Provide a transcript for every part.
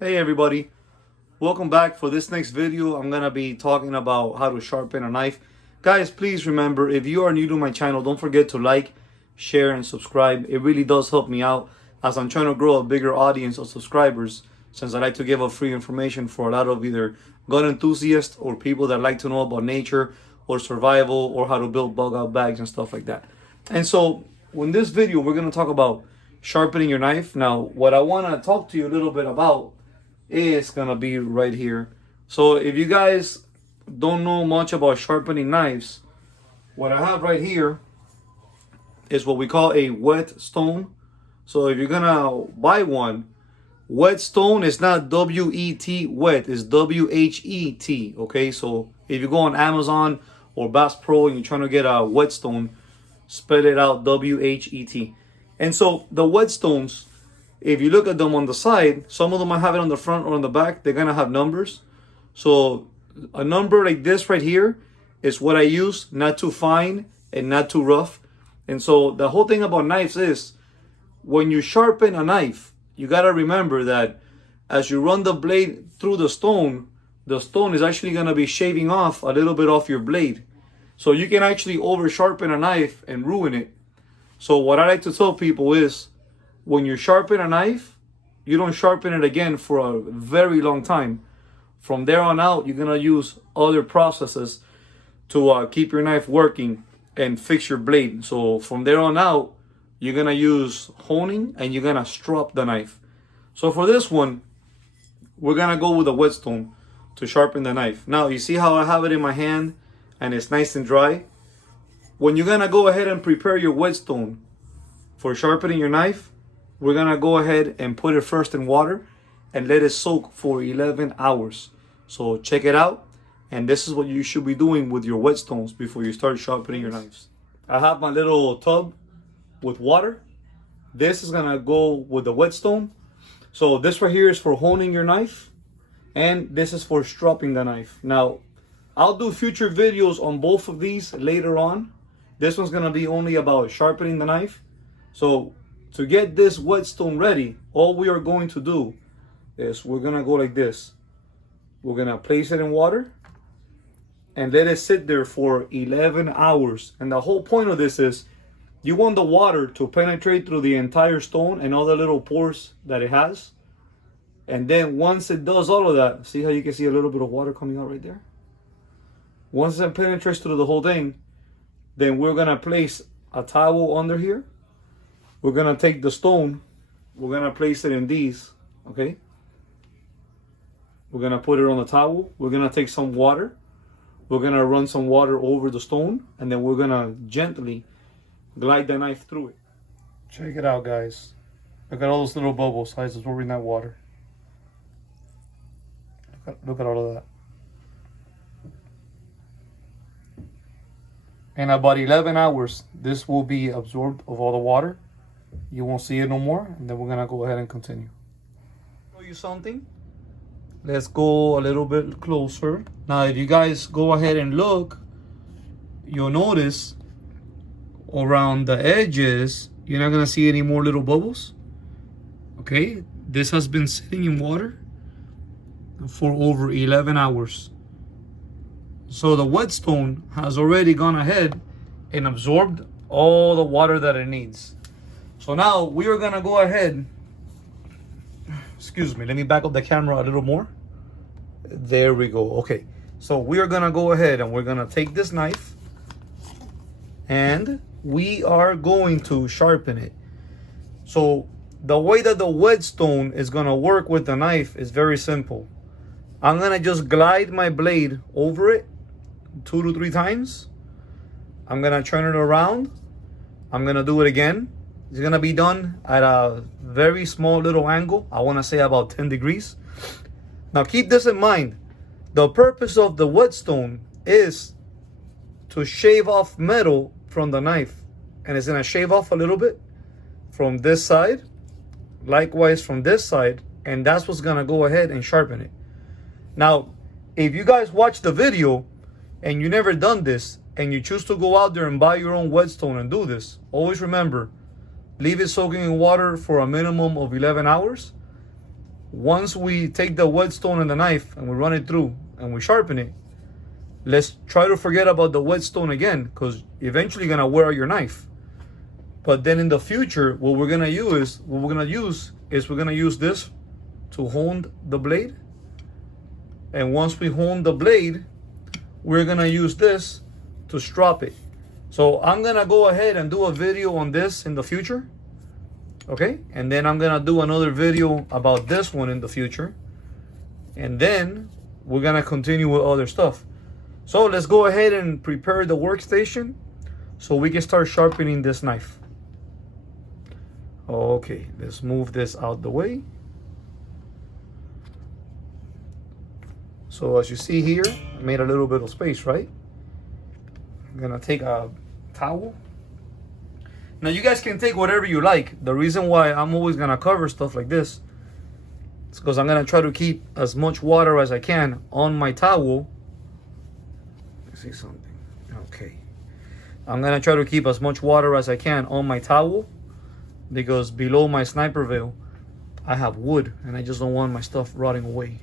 Hey everybody, welcome back. For this next video, I'm gonna be talking about how to sharpen a knife. Guys, please remember, if you are new to my channel, don't forget to like, share, and subscribe. It really does help me out as I'm trying to grow a bigger audience of subscribers, since I like to give out free information for a lot of either gun enthusiasts or people that like to know about nature or survival or how to build bug out bags and stuff like that. And so in this video, we're gonna talk about sharpening your knife. Now, what I wanna talk to you a little bit about is gonna be right here. So if you guys don't know much about sharpening knives, what I have right here is what we call a whetstone. So if you're gonna buy one, whetstone is not W-E-T wet, it's W-H-E-T. Okay, so if you go on Amazon or Bass Pro and you're trying to get a whetstone, spell it out W-H-E-T. And so the whetstones, if you look at them on the side, some of them might have it on the front or on the back. They're gonna have numbers. So a number like this right here is what I use, not too fine and not too rough. And so the whole thing about knives is, when you sharpen a knife, you gotta remember that as you run the blade through the stone is actually gonna be shaving off a little bit off your blade. So you can actually over sharpen a knife and ruin it. So what I like to tell people is, when you sharpen a knife, you don't sharpen it again for a very long time. From there on out, you're gonna use other processes to keep your knife working and fix your blade. So from there on out, you're gonna use honing and you're gonna strop the knife. So for this one, we're gonna go with a whetstone to sharpen the knife. Now, you see how I have it in my hand and it's nice and dry? When you're gonna go ahead and prepare your whetstone for sharpening your knife, we're gonna go ahead and put it first in water and let it soak for 11 hours. So check it out. And this is what you should be doing with your whetstones before you start sharpening your knives. I have my little tub with water. This is gonna go with the whetstone. So this right here is for honing your knife, and this is for stropping the knife. Now, I'll do future videos on both of these later on. This one's gonna be only about sharpening the knife. So to get this whetstone ready, all we are going to do is we're gonna go like this. We're gonna place it in water and let it sit there for 11 hours. And the whole point of this is, you want the water to penetrate through the entire stone and all the little pores that it has. And then once it does all of that, see how you can see a little bit of water coming out right there? Once it penetrates through the whole thing, then we're gonna place a towel under here. We're gonna take the stone, we're gonna place it in these, okay? We're gonna put it on the towel. We're gonna take some water. We're gonna run some water over the stone, and then we're gonna gently glide the knife through it. Check it out, guys. Look at all those little bubbles, how it's absorbing that water. Look at all of that. In about 11 hours, this will be absorbed of all the water. You won't see it no more, and then we're gonna go ahead and continue. Show you something. Let's go a little bit closer. Now, if you guys go ahead and look, you'll notice around the edges, you're not gonna see any more little bubbles. Okay, this has been sitting in water for over 11 hours. So the whetstone has already gone ahead and absorbed all the water that it needs. So now we are gonna go ahead, excuse me, let me back up the camera a little more. There we go. Okay, so we are gonna go ahead and we're gonna take this knife and we are going to sharpen it. So the way that the whetstone is gonna work with the knife is very simple. I'm gonna just glide my blade over it 2 to 3 times. I'm gonna turn it around. I'm gonna do it again. It's gonna be done at a very small little angle. I wanna say about 10 degrees. Now keep this in mind. The purpose of the whetstone is to shave off metal from the knife. And it's gonna shave off a little bit from this side, likewise from this side, and that's what's gonna go ahead and sharpen it. Now, if you guys watch the video and you never done this, and you choose to go out there and buy your own whetstone and do this, always remember, leave it soaking in water for a minimum of 11 hours. once we take the whetstone and the knife and we run it through and we sharpen it, let's try to forget about the whetstone again, because eventually you're gonna wear your knife. But then in the future, what we're gonna use this to hone the blade. And once we hone the blade, we're gonna use this to strap it. So I'm gonna go ahead and do a video on this in the future. Okay, and then I'm gonna do another video about this one in the future. And then we're gonna continue with other stuff. So let's go ahead and prepare the workstation so we can start sharpening this knife. Okay, let's move this out the way. So as you see here, I made a little bit of space, right? I'm gonna take a towel. Now you guys can take whatever you like. The reason why I'm always gonna cover stuff like this is because I'm gonna try to keep as much water as I can on my towel. Let's see something. Okay. I'm gonna try to keep as much water as I can on my towel, because below my sniper veil I have wood and I just don't want my stuff rotting away.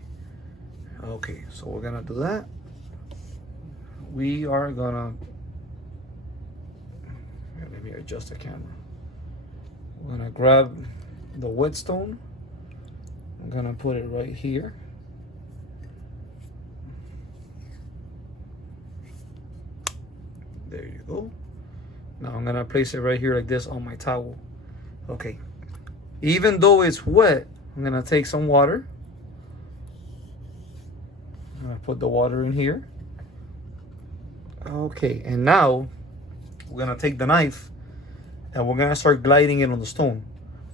Okay, so we're gonna do that. We are gonna, let me adjust the camera. We're gonna grab the whetstone. I'm gonna put it right here. There you go. Now I'm gonna place it right here like this on my towel. Okay, even though it's wet, I'm gonna take some water. I'm gonna put the water in here. Okay, and now we're gonna take the knife and we're gonna start gliding it on the stone.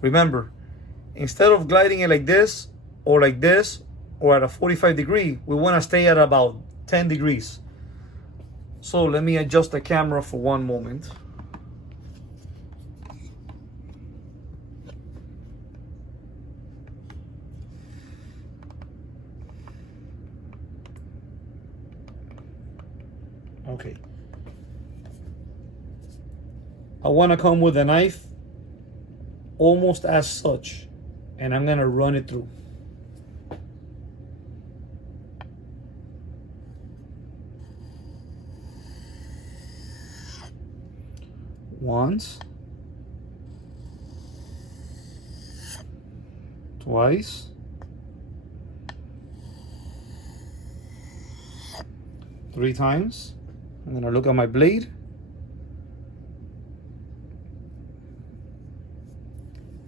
Remember, instead of gliding it like this or at a 45 degree, we wanna stay at about 10 degrees. So let me adjust the camera for one moment. Okay. I want to come with a knife almost as such, and I'm going to run it through. Once, twice, three times. I'm gonna look at my blade.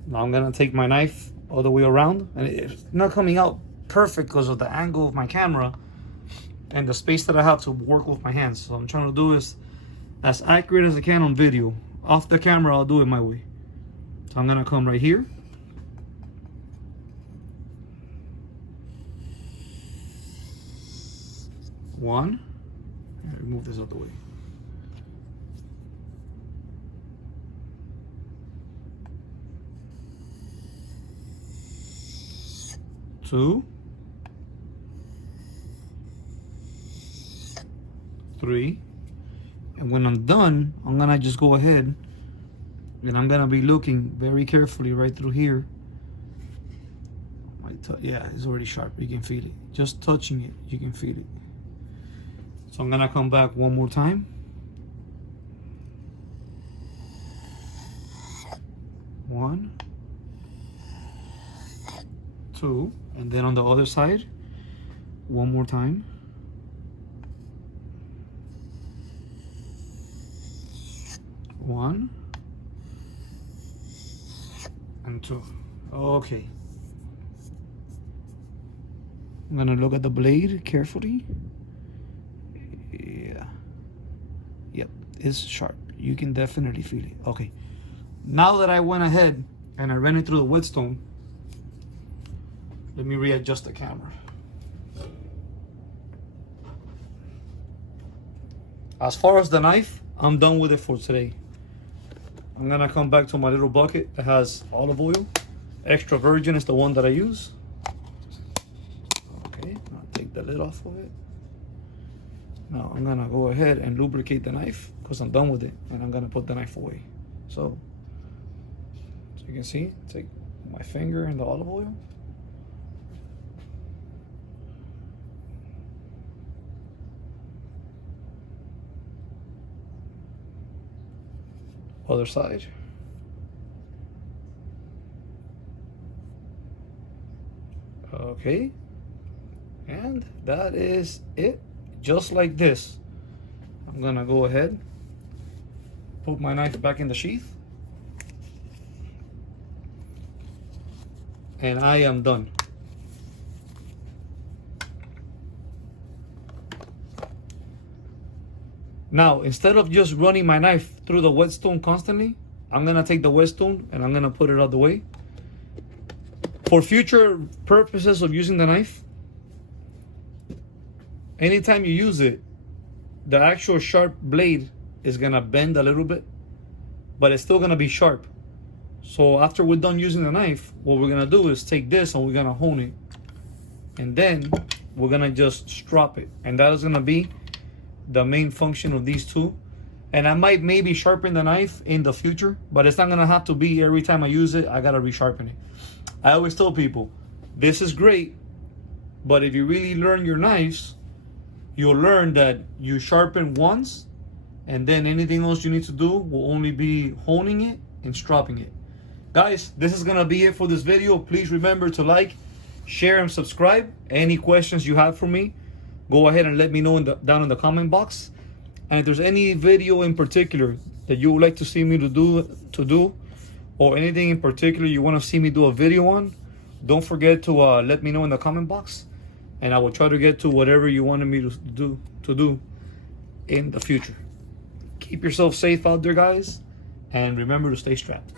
Now I'm gonna take my knife all the way around, and it's not coming out perfect because of the angle of my camera and the space that I have to work with my hands. So I'm trying to do is as accurate as I can on video. Off the camera, I'll do it my way. So I'm gonna come right here. One. Move this out the way. Two. Three. And when I'm done, I'm gonna just go ahead and I'm gonna be looking very carefully right through here. Yeah, it's already sharp. You can feel it. Just touching it, you can feel it. So I'm gonna come back one more time. One, two, and then on the other side, one more time. One and two. Okay. I'm gonna look at the blade carefully. Yeah. Yep, it's sharp. You can definitely feel it. Okay. Now that I went ahead and I ran it through the whetstone, let me readjust the camera. As far as the knife, I'm done with it for today. I'm gonna come back to my little bucket that has olive oil. Extra virgin is the one that I use. Okay, I'll take the lid off of it. Now I'm gonna go ahead and lubricate the knife because I'm done with it, and I'm gonna put the knife away. So you can see, take my finger in the olive oil. Other side. Okay, and that is it, just like this. I'm gonna go ahead, put my knife back in the sheath, and I am done. Now, instead of just running my knife through the whetstone constantly, I'm gonna take the whetstone and I'm gonna put it out the way. For future purposes of using the knife, anytime you use it, the actual sharp blade is gonna bend a little bit, but it's still gonna be sharp. So after we're done using the knife, what we're gonna do is take this and we're gonna hone it. And then we're gonna just strop it. And that is gonna be the main function of these two. And I might maybe sharpen the knife in the future, but it's not gonna have to be every time I use it, I gotta resharpen it. I always tell people, this is great, but if you really learn your knives, you'll learn that you sharpen once, and then anything else you need to do will only be honing it and stropping it. Guys, this is gonna be it for this video. Please remember to like, share, and subscribe. Any questions you have for me, go ahead and let me know down in the comment box. And if there's any video in particular that you would like to see me to do, or anything in particular you want to see me do a video on, don't forget to let me know in the comment box, and I will try to get to whatever you wanted me to do in the future. Keep yourself safe out there, guys, and remember to stay strapped.